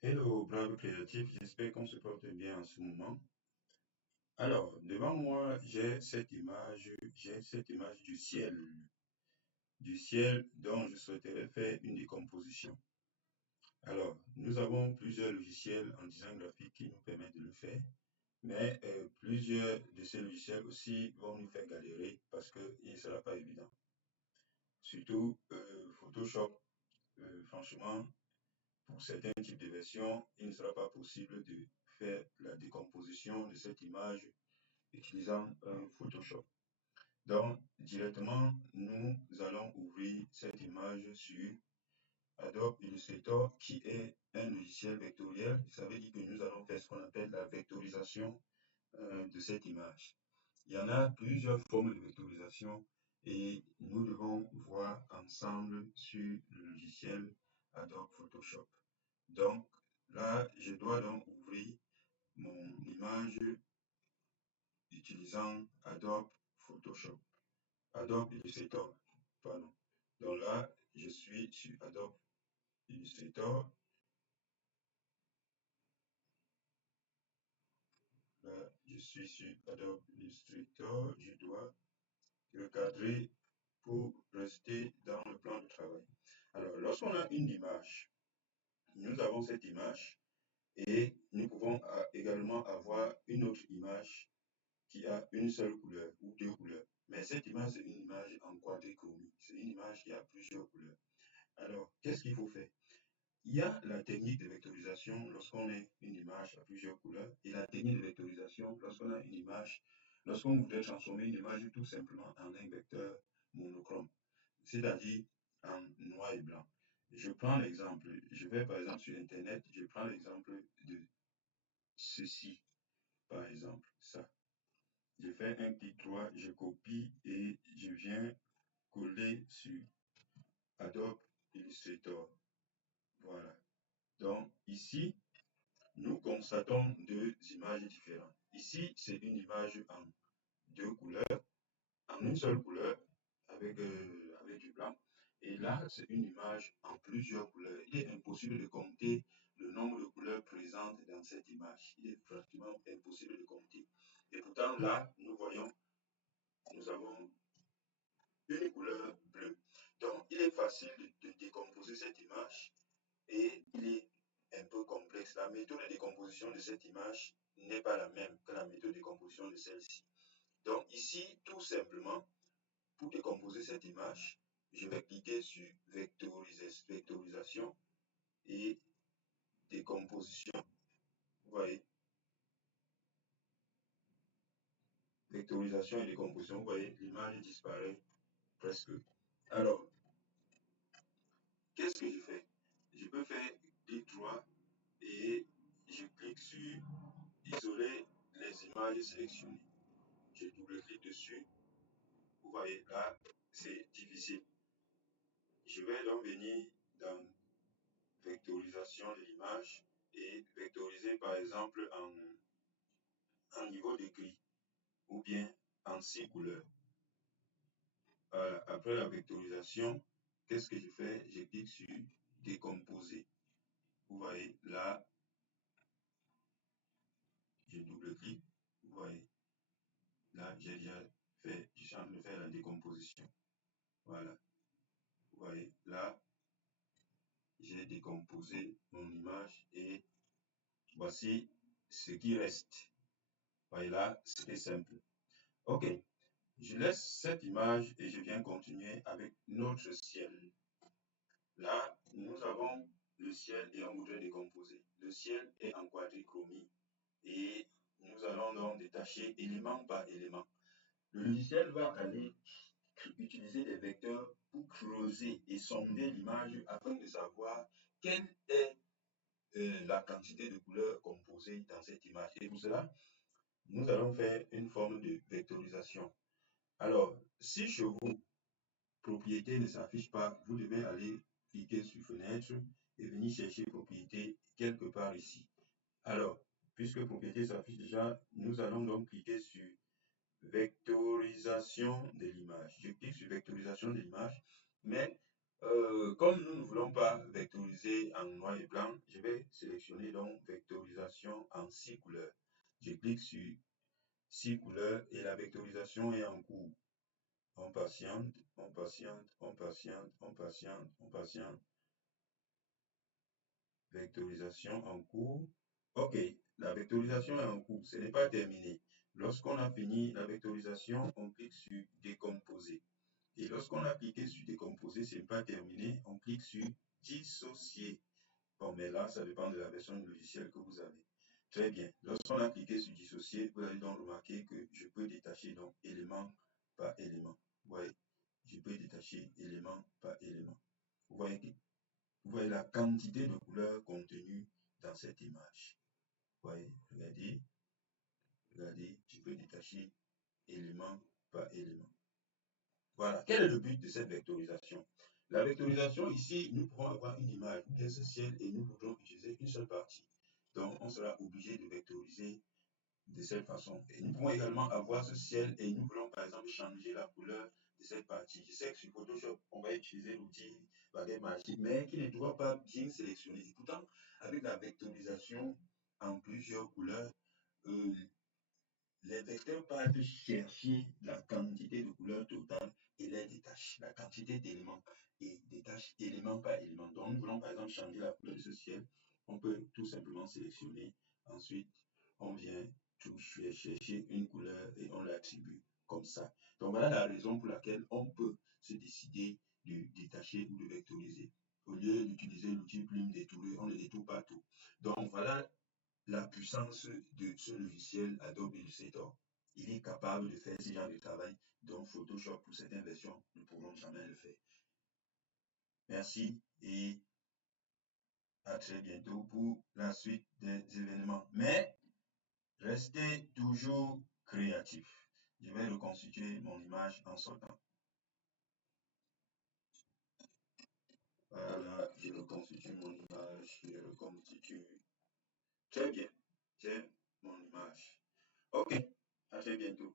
Hello, brave créatif, j'espère qu'on se porte bien en ce moment. Alors, devant moi, j'ai cette image du ciel dont je souhaiterais faire une décomposition. Alors, nous avons plusieurs logiciels en design graphique qui nous permettent de le faire, mais plusieurs de ces logiciels aussi vont nous faire galérer parce qu'il ne sera pas évident. Surtout Photoshop, franchement, pour certains types de versions, il ne sera pas possible de faire la décomposition de cette image utilisant un Photoshop. Donc, directement, nous allons ouvrir cette image sur Adobe Illustrator, qui est un logiciel vectoriel. Ça veut dire que nous allons faire ce qu'on appelle la vectorisation de cette image. Il y en a plusieurs formes de vectorisation et nous devons voir ensemble sur le logiciel Adobe Photoshop. Donc, là, je dois donc ouvrir mon image utilisant Adobe Photoshop, Adobe Illustrator, pardon. Donc là, je suis sur Adobe Illustrator. Là, je suis sur Adobe Illustrator. Je dois recadrer pour rester dans le plan de travail. Alors, lorsqu'on a une image, nous avons cette image et nous pouvons également avoir une autre image qui a une seule couleur ou deux couleurs. Mais cette image, c'est une image en quadrichromie. C'est une image qui a plusieurs couleurs. Alors, qu'est-ce qu'il faut faire? Il y a la technique de vectorisation lorsqu'on a une image à plusieurs couleurs et la technique de vectorisation lorsqu'on a une image, lorsqu'on voudrait transformer une image tout simplement en un vecteur monochrome, c'est-à-dire en noir et blanc. Je prends l'exemple, je vais par exemple sur Internet, je prends l'exemple de ceci, par exemple, ça. Je fais un clic droit, je copie et je viens coller sur Adobe Illustrator. Voilà. Donc ici, nous constatons deux images différentes. Ici, c'est une image en deux couleurs, en une seule couleur, avec du blanc. Et là, c'est une image en plusieurs couleurs. Il est impossible de compter le nombre de couleurs présentes dans cette image. Il est pratiquement impossible de compter. Et pourtant, là, nous voyons, nous avons une couleur bleue. Donc, il est facile de décomposer cette image et il est un peu complexe. La méthode de décomposition de cette image n'est pas la même que la méthode de décomposition de celle-ci. Donc, ici, tout simplement, pour décomposer cette image, je vais cliquer sur vectorisation et décomposition. Vous voyez, vectorisation et décomposition, vous voyez, l'image disparaît presque. Alors, qu'est-ce que je fais? Je peux faire clic droit et je clique sur isoler les images sélectionnées. Je double-clique dessus. Vous voyez, là, c'est difficile. Je vais donc venir dans vectorisation de l'image et vectoriser par exemple en niveau de gris ou bien en 6 couleurs. Voilà. Après la vectorisation, qu'est-ce que je fais? Je clique sur décomposer. Vous voyez, là, je double-clique. Vous voyez, là, j'ai déjà fait, je suis en train de faire la décomposition. Voilà. Vous voyez, là, j'ai décomposé mon image et voici ce qui reste. Vous voyez, là, c'était simple. OK. Je laisse cette image et je viens continuer avec notre ciel. Là, nous avons le ciel et on voudrait décomposer. Le ciel est en quadrichromie et nous allons donc détacher élément par élément. Le logiciel va aller utiliser des vecteurs pour creuser et sonder l'image afin de savoir quelle est la quantité de couleurs composées dans cette image. Et pour cela, nous allons faire une forme de vectorisation. Alors, si chez vous, propriété ne s'affiche pas, vous devez aller cliquer sur fenêtre et venir chercher propriété quelque part ici. Alors, puisque propriété s'affiche déjà, nous allons donc cliquer sur vectorisation de l'image. Je clique sur vectorisation de l'image, mais Comme nous ne voulons pas vectoriser en noir et blanc, je vais sélectionner donc vectorisation en 6 couleurs. Je clique sur 6 couleurs et la vectorisation est en cours. On patiente, on patiente, on patiente, on patiente, on patiente. Vectorisation en cours. OK, la vectorisation est en cours, ce n'est pas terminé. Lorsqu'on a fini la vectorisation, on clique sur décomposer. Et lorsqu'on a cliqué sur décomposer, ce n'est pas terminé, on clique sur dissocier. Bon, mais là, ça dépend de la version du logiciel que vous avez. Très bien. Lorsqu'on a cliqué sur dissocier, vous allez donc remarquer que je peux détacher donc élément par élément. Vous voyez, je peux détacher élément par élément. Vous voyez la quantité de couleurs contenues dans cette image. Vous voyez, regardez, regardez, je peux détacher élément par élément. Voilà. Quel est le but de cette vectorisation? La vectorisation, ici, nous pouvons avoir une image bien ce ciel et nous pouvons utiliser une seule partie. Donc, on sera obligé de vectoriser de cette façon. Et nous pouvons également avoir ce ciel et nous voulons par exemple changer la couleur de cette partie. Je sais que sur Photoshop, on va utiliser l'outil baguette magique, mais qui ne doit pas bien sélectionner. Et pourtant, avec la vectorisation en plusieurs couleurs, euh, les vecteurs peuvent chercher la quantité de couleurs totale et les détachent, la quantité d'éléments et détachent élément par élément. Donc, nous voulons par exemple changer la couleur de ce ciel. On peut tout simplement sélectionner. Ensuite, on vient chercher une couleur et on l'attribue comme ça. Donc, voilà la raison pour laquelle on peut se décider de détacher ou de vectoriser. Au lieu d'utiliser l'outil plume détourée, on ne détourne pas tout. Donc, voilà la puissance de ce logiciel Adobe Illustrator. Il est capable de faire ce genre de travail dont Photoshop pour certaines versions ne pourront jamais le faire. Merci et à très bientôt pour la suite des événements. Mais restez toujours créatif. Je vais reconstituer mon image en sortant. Voilà, je reconstitue mon image, je reconstitue. Très bien, j'ai mon image. Ok, à très bientôt.